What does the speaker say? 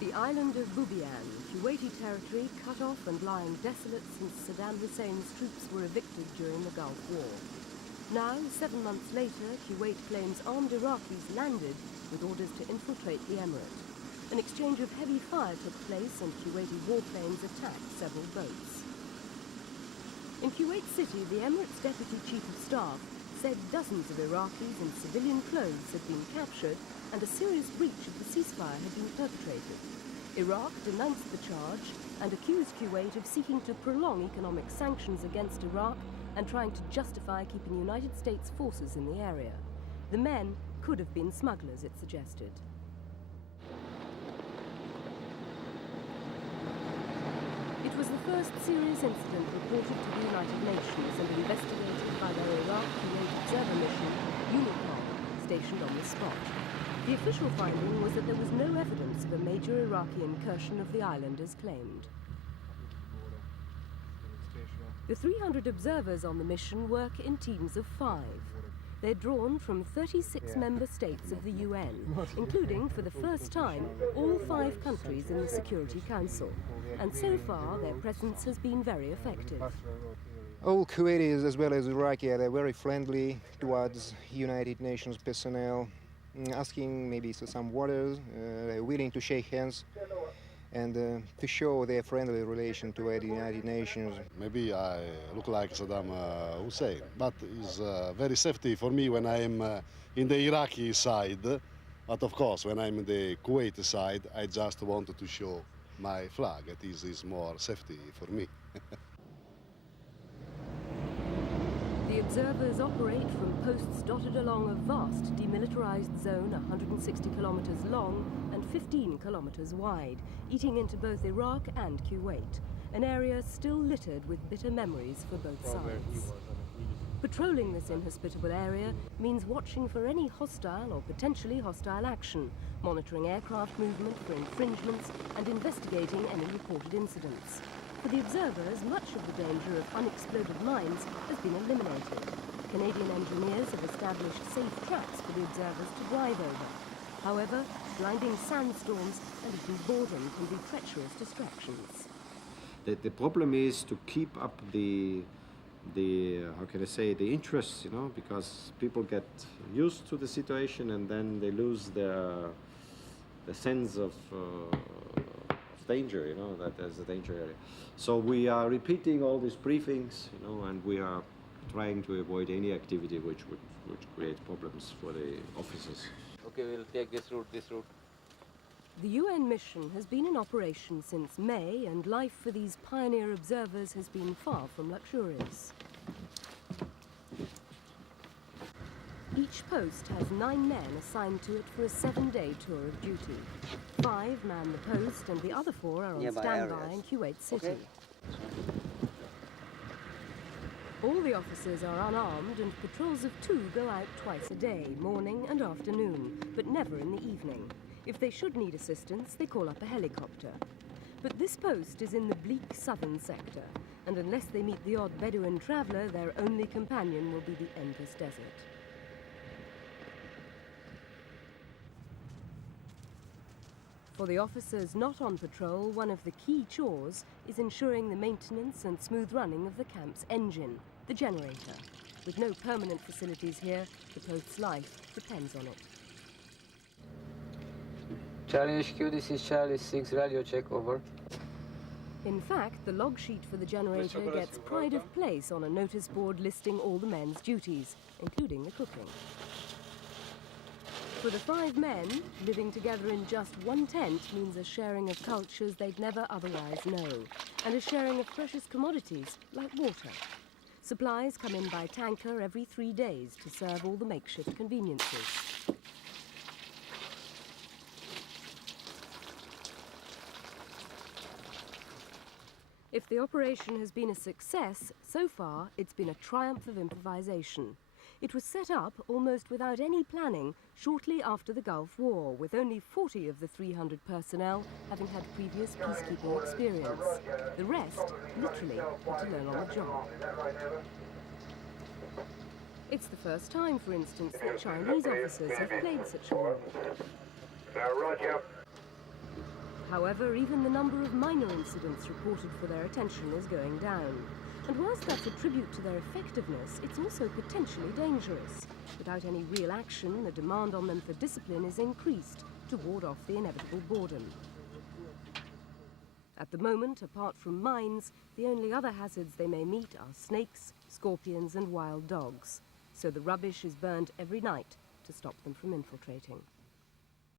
The island of Bubiyan, Kuwaiti territory, cut off and lying desolate since Saddam Hussein's troops were evicted during the Gulf War. Now, 7 months later, Kuwait claims armed Iraqis landed with orders to infiltrate the emirate. An exchange of heavy fire took place and Kuwaiti warplanes attacked several boats. In Kuwait City, the Emirates Deputy Chief of Staff said dozens of Iraqis in civilian clothes had been captured and a serious breach of the ceasefire had been perpetrated. Iraq denounced the charge and accused Kuwait of seeking to prolong economic sanctions against Iraq and trying to justify keeping United States forces in the area. The men could have been smugglers, it suggested. It was the first serious incident reported to the United Nations and investigated by their Iraq-Kuwait observer mission, UNICOM, stationed on the spot. The official finding was that there was no evidence of a major Iraqi incursion of the island as claimed. The 300 observers on the mission work in teams of 5. They're drawn from 36 member states of the UN, including, for the first time, all 5 countries in the Security Council. And so far, their presence has been very effective. All Kuwaitis, as well as Iraqi, they're very friendly towards United Nations personnel, asking maybe for some water, they're willing to shake hands and to show their friendly relation toward the United Nations. Maybe I look like Saddam Hussein, but it's very safety for me when I'm in the Iraqi side. But of course, when I'm in the Kuwaiti side, I just wanted to show my flag. It is more safety for me. The observers operate from posts dotted along a vast demilitarized zone 160 kilometers long and 15 kilometers wide, eating into both Iraq and Kuwait, an area still littered with bitter memories for both sides. Patrolling this inhospitable area means watching for any hostile or potentially hostile action, monitoring aircraft movement for infringements and investigating any reported incidents. For the observers, much of the danger of unexploded mines has been eliminated. Canadian engineers have established safe tracks for the observers to drive over. However, blinding sandstorms and even boredom can be treacherous distractions. The problem is to keep up the how can I say, the interest, you know, because people get used to the situation and then they lose the sense of danger, you know, that there's a danger area. So we are repeating all these briefings, you know, and we are trying to avoid any activity which create problems for the officers. Okay, we'll take this route, The UN mission has been in operation since May, and life for these pioneer observers has been far from luxurious. Each post has 9 men assigned to it for a 7-day tour of duty. 5 man the post and the other 4 are on standby in Kuwait City. Okay. All the officers are unarmed and patrols of 2 go out twice a day, morning and afternoon, but never in the evening. If they should need assistance, they call up a helicopter. But this post is in the bleak southern sector, and unless they meet the odd Bedouin traveller, their only companion will be the endless desert. For the officers not on patrol, one of the key chores is ensuring the maintenance and smooth running of the camp's engine, the generator. With no permanent facilities here, the post's life depends on it. Charlie HQ, this is Charlie 6, radio check, over. In fact, the log sheet for the generator gets pride of place on a notice board listing all the men's duties, including the cooking. For the 5 men, living together in just one tent means a sharing of cultures they'd never otherwise know, and a sharing of precious commodities like water. Supplies come in by tanker every 3 days to serve all the makeshift conveniences. If the operation has been a success, so far it's been a triumph of improvisation. It was set up almost without any planning shortly after the Gulf War, with only 40 of the 300 personnel having had previous peacekeeping experience. The rest, literally, had to learn on the job. It's the first time, for instance, that Chinese officers have played such a role. However, even the number of minor incidents reported for their attention is going down. And whilst that's a tribute to their effectiveness, it's also potentially dangerous. Without any real action, the demand on them for discipline is increased to ward off the inevitable boredom. At the moment, apart from mines, the only other hazards they may meet are snakes, scorpions and wild dogs. So the rubbish is burned every night to stop them from infiltrating.